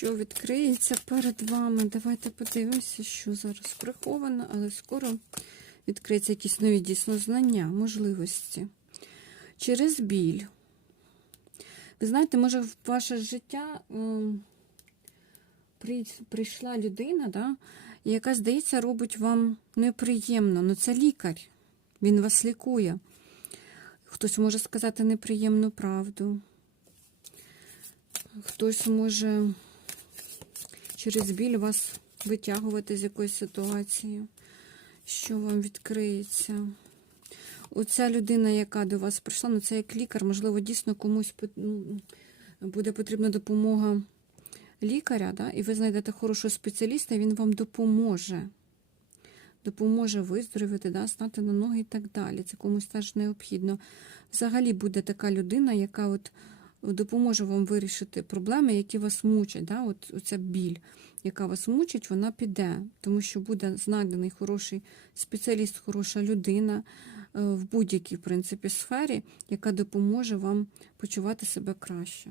що відкриється перед вами. Давайте подивимося, що зараз приховано, але скоро відкриється якісь нові дійсно знання, можливості. Через біль. Ви знаєте, може, в ваше життя ем, при- прийшла людина, да, яка, здається, робить вам неприємно. Ну, це лікар. Він вас лікує. Хтось може сказати неприємну правду. Хтось може через біль вас витягувати з якоїсь ситуації, що вам відкриється. Оця людина, яка до вас прийшла, ну це як лікар, можливо, дійсно комусь ну, буде потрібна допомога лікаря, да? і ви знайдете хорошого спеціаліста, він вам допоможе. Допоможе виздоровити, да? стати на ноги і так далі. Це комусь теж необхідно. Взагалі буде така людина, яка от допоможе вам вирішити проблеми, які вас мучать. Да? От оця біль, яка вас мучить, вона піде, тому що буде знайдений хороший спеціаліст, хороша людина е, в будь-якій в принципі сфері, яка допоможе вам почувати себе краще.